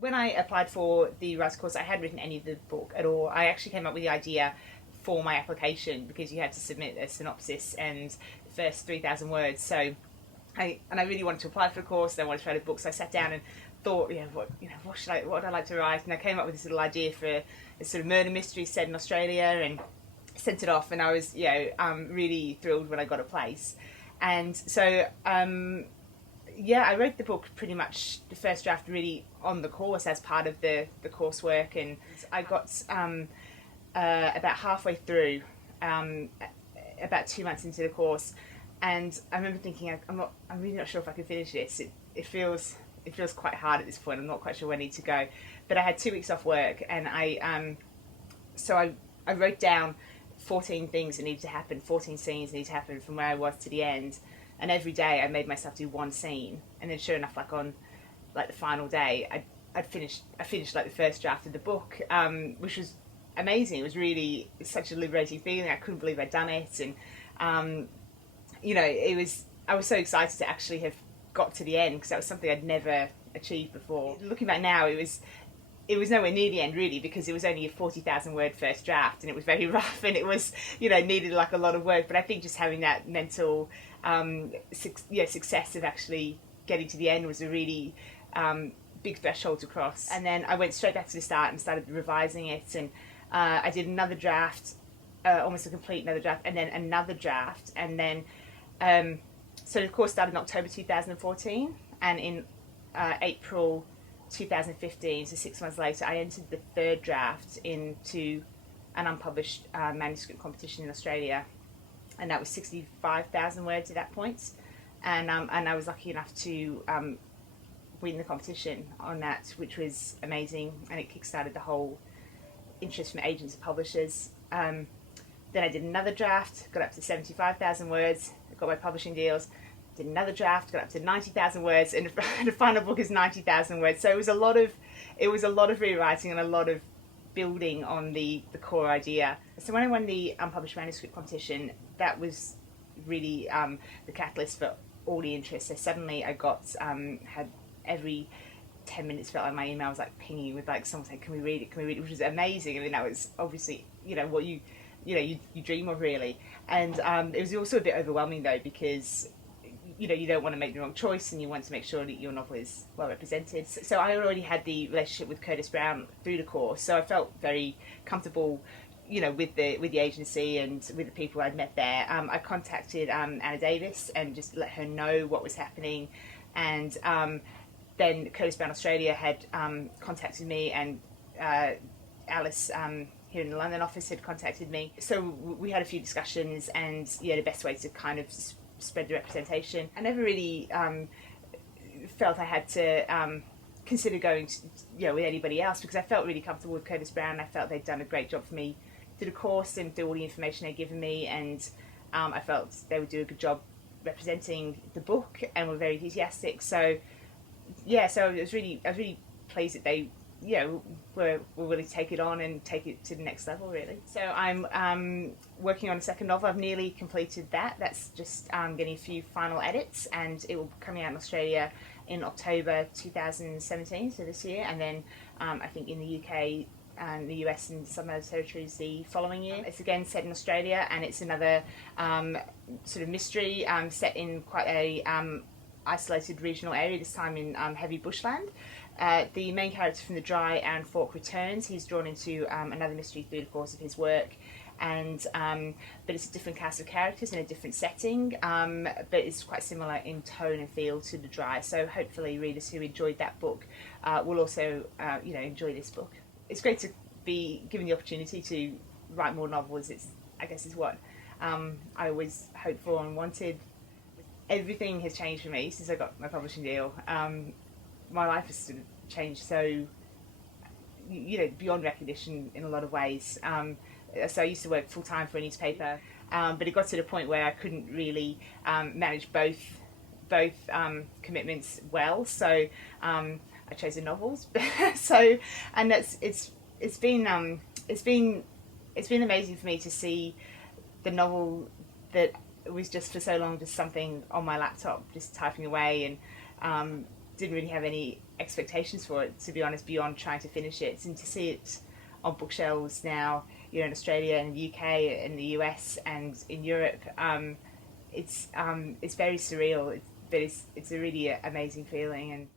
When I applied for the writing course, I hadn't written any of the book at all. I actually came up with the idea for my application because you had to submit a synopsis and the first 3,000 words. So I really wanted to apply for the course. And I wanted to write a book, so I sat down and thought, what would I like to write? And I came up with this little idea for a sort of murder mystery set in Australia, and sent it off. And I was, really thrilled when I got a place. And so I wrote the book pretty much the first draft really on the course as part of the coursework, and I got about halfway through, about 2 months into the course, and I remember thinking, I'm really not sure if I can finish this. It feels quite hard at this point. I'm not quite sure where I need to go, but I had 2 weeks off work, and I wrote down 14 things that needed to happen, 14 scenes that needed to happen from where I was to the end. And every day I made myself do one scene, and then sure enough, on the final day, I finished like the first draft of the book, which was amazing. It was really such a liberating feeling. I couldn't believe I'd done it, and I was so excited to actually have got to the end, because that was something I'd never achieved before. Looking back now, it was nowhere near the end really, because it was only a 40,000 word first draft, and it was very rough, and it was needed a lot of work. But I think just having that mental success of actually getting to the end was a really big threshold to cross. And then I went straight back to the start and started revising it, and I did another draft, almost a complete another draft, and then another draft, and then so the course started in October 2014, and in April 2015, so 6 months later, I entered the third draft into an unpublished manuscript competition in Australia, and that was 65,000 words at that point, and I was lucky enough to win the competition on that, which was amazing, and it kickstarted the whole interest from agents and publishers. Then I did another draft, got up to 75,000 words, got my publishing deals. Did another draft, got up to 90,000 words, and the final book is 90,000 words. So it was a lot of rewriting and a lot of building on the core idea. So when I won the unpublished manuscript competition, that was really the catalyst for all the interest. So suddenly I got had every 10 minutes felt like my email was pinging with someone saying, can we read it, which was amazing. I mean, that was obviously what you dream of really. And it was also a bit overwhelming though, because you don't want to make the wrong choice, and you want to make sure that your novel is well represented. So I already had the relationship with Curtis Brown through the course, so I felt very comfortable, with the agency and with the people I'd met there. I contacted Anna Davis and just let her know what was happening, and then Curtis Brown Australia had contacted me, and Alice here in the London office had contacted me. So we had a few discussions, and the best way to kind of spread the representation. I never really felt I had to consider going to, with anybody else, because I felt really comfortable with Curtis Brown. I felt they'd done a great job for me through the course and through all the information they'd given me, and I felt they would do a good job representing the book and were very enthusiastic. So so I was really pleased that they were willing to take it on and take it to the next level really. So I'm working on a second novel. I've nearly completed that. That's just getting a few final edits, and it will be coming out in Australia in October 2017, so this year, and then I think in the UK and the US and some other territories the following year. It's again set in Australia, and it's another sort of mystery set in quite a isolated regional area, this time in heavy bushland. The main character from The Dry, Aaron Falk, returns. He's drawn into another mystery through the course of his work, and but it's a different cast of characters in a different setting, but it's quite similar in tone and feel to The Dry. So hopefully readers who enjoyed that book will also enjoy this book. It's great to be given the opportunity to write more novels. I guess is what I always hoped for and wanted. Everything has changed for me since I got my publishing deal. My life has sort of changed so, beyond recognition in a lot of ways. So I used to work full time for a newspaper, but it got to the point where I couldn't really manage both commitments well. So I chose the novels. So, and it's been amazing for me to see the novel that was just for so long just something on my laptop, just typing away, and didn't really have any expectations for it, to be honest, beyond trying to finish it. And to see it on bookshelves now, you know, in Australia and the UK and the US and in Europe, it's very surreal, but it's a really amazing feeling. And